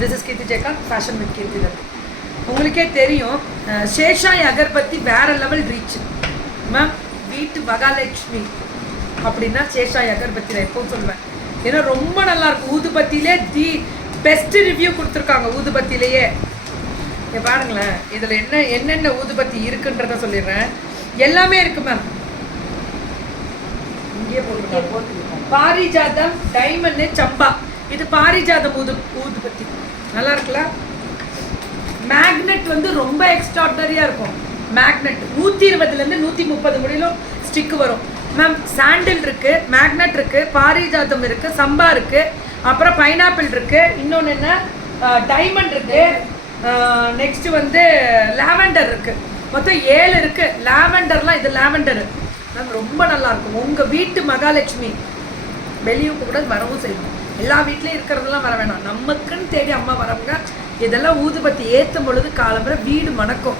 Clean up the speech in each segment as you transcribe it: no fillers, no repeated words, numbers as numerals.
This is Keerthi Jayakanth, fashion with Keerthi தத். உங்களுக்கே தெரியும் சேஷாய் அகர்பத்தி வேற லெவல் ரீச் மேம். வீட்டு மகாலட்சுமி அப்படின்னா சேஷாய் அகர்பத்தி நான் எப்பவும் சொல்லுவேன். ஏன்னா ரொம்ப நல்லா இருக்கும். ஊதுபத்திலே தி பெஸ்ட் ரிவ்யூ கொடுத்துருக்காங்க ஊதுபத்திலேயே. பாருங்களேன், இதில் என்னென்ன ஊதுபத்தி இருக்குன்றத சொல்லிடுறேன். எல்லாமே இருக்கு மேம். இங்கே போட்டுருக்காங்க பாரிஜாதம், டைமண்ட், சம்பா. இது பாரிஜாதம் ஊதுபத்தி நல்லா இருக்குல்ல. மேக்னெட் வந்து ரொம்ப எக்ஸ்ட்ராடனரியாக இருக்கும். மேக்னெட் 120லேருந்து 130 முடியலும் ஸ்டிக்கு வரும் மேம். சாண்டில் இருக்குது, மேக்னெட் இருக்குது, பாரிஜாதம் இருக்குது, சம்பா இருக்குது, அப்புறம் பைனாப்பிள் இருக்குது, இன்னொன்று என்ன டைமண்ட் இருக்குது, நெக்ஸ்ட்டு வந்து லாவெண்டர் இருக்குது. மொத்தம் 7 இருக்குது. லாவெண்டர்லாம் இது லாவெண்டரு மேம், ரொம்ப நல்லாயிருக்கும். உங்கள் வீட்டு மகாலட்சுமி வெளியூக்கு கூட வரவும் செய்யணும். எல்லா வீட்லேயும் இருக்கிறதெல்லாம் வர வேணாம். நமக்குன்னு தேடி அம்மா வரவங்க இதெல்லாம் ஊதுபத்தி ஏற்றும் பொழுது காலம்புற வீடு மணக்கும்.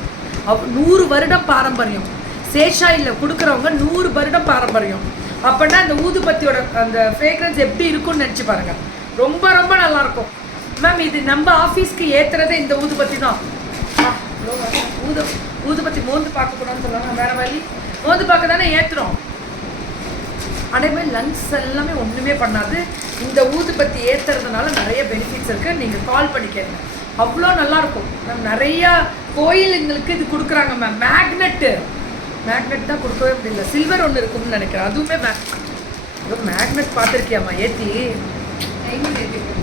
100 வருடம் பாரம்பரியம். சேஷாயில் கொடுக்குறவங்க 100 வருடம் பாரம்பரியம். அப்படின்னா அந்த ஊதுபத்தியோட அந்த ஃப்ரேக்ரன்ஸ் எப்படி இருக்கும்னு நினச்சி பாருங்கள். ரொம்ப ரொம்ப நல்லாயிருக்கும் மேம். இது நம்ம ஆஃபீஸ்க்கு ஏற்றுறதே இந்த ஊதுபத்தி தான். ஊதுபத்தி மோந்து பார்க்கக்கூடாதுன்னு சொல்லுவாங்க. வேறு வழி மோந்து பார்க்க தானே ஏற்றுறோம். அதேமாதிரி லங்ஸ் எல்லாமே ஒன்றுமே பண்ணாது. இந்த ஊதுபத்தி ஏற்றுறதுனால நிறைய பெனிஃபிட்ஸ் இருக்குது. நீங்கள் கால் பண்ணி கேளுங்க, அவ்வளோ நல்லாயிருக்கும் மேம். நிறையா கோயிலுங்களுக்கு இது கொடுக்குறாங்க மேம். மேக்னெட் தான் கொடுக்கவே முடியல. சில்வர் ஒன்று இருக்கும்னு நினைக்கிறேன். அதுவுமே மேக்னெட் பார்த்துருக்கியாம்மா ஏற்றி?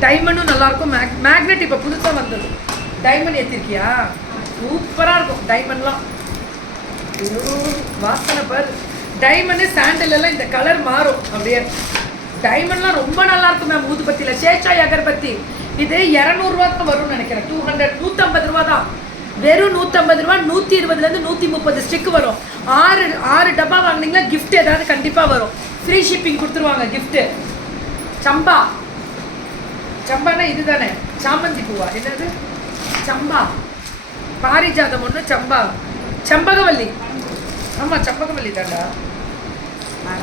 டைமண்டும் நல்லாயிருக்கும். மேக்னெட் இப்போ புதுசாக வந்தது. டைமண்ட் ஏற்றிருக்கியா? சூப்பராக இருக்கும் டைமண்ட்லாம். வாசனை பார். டைமண்டு சாண்டில் எல்லாம் இந்த கலர் மாறும் அப்படியே. டைமண்ட்லாம் ரொம்ப நல்லா இருக்கும் மேம் ஊதுபத்தியில். சேஷாய் அகர்பத்தி இது 200 ரூபா தான் வரும்னு நினைக்கிறேன். 150 ரூபா தான். வெறும் 150 ரூபா. 120லேருந்து 130 ஸ்டிக்கு வரும். 6 டப்பா வாங்கினீங்களா கிஃப்ட் ஏதாவது கண்டிப்பாக வரும். ஃப்ரீ ஷிப்பிங் கொடுத்துருவாங்க கிஃப்ட்டு. சம்பானா இது தானே, சாமந்தி பூவா? என்னது சம்பா? பாரிஜாதம் ஒன்று, சம்பா, செம்பகவல்லி. ஆமாம், செம்பகவல்லி தாண்டா.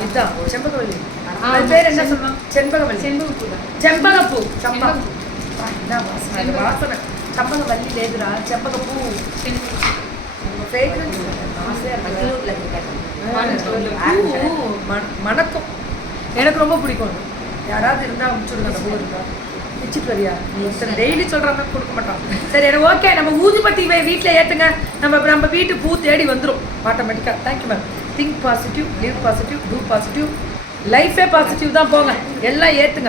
இதுதான் செம்பகவல்லி. அது பேர் என்ன சொல்லுவாங்க? செம்பகப்பூ. சம்பா வாசனை. செம்பகவல்லி லேதுரா, செம்பகப்பூ. மணக்கும். எனக்கு ரொம்ப பிடிக்கும். யாராவது இருந்தால் அனுப்பிச்சுடுங்க. அந்த பூ இருக்கா வச்சுட்டு வரியா? டெய்லி சொல்கிற மாதிரி கொடுக்க மாட்டோம். சரி, எனக்கு ஓகே. நம்ம ஊதுபத்தி வீட்டில் ஏற்றுங்க. நம்ம வீட்டு பூ தேடி வந்துடும் ஆட்டோமேட்டிக்காக. Thank you ma'am. Think positive, live positive, do positive, லைஃபே பாசிட்டிவ் தான். போங்க எல்லாம் ஏற்றுங்க.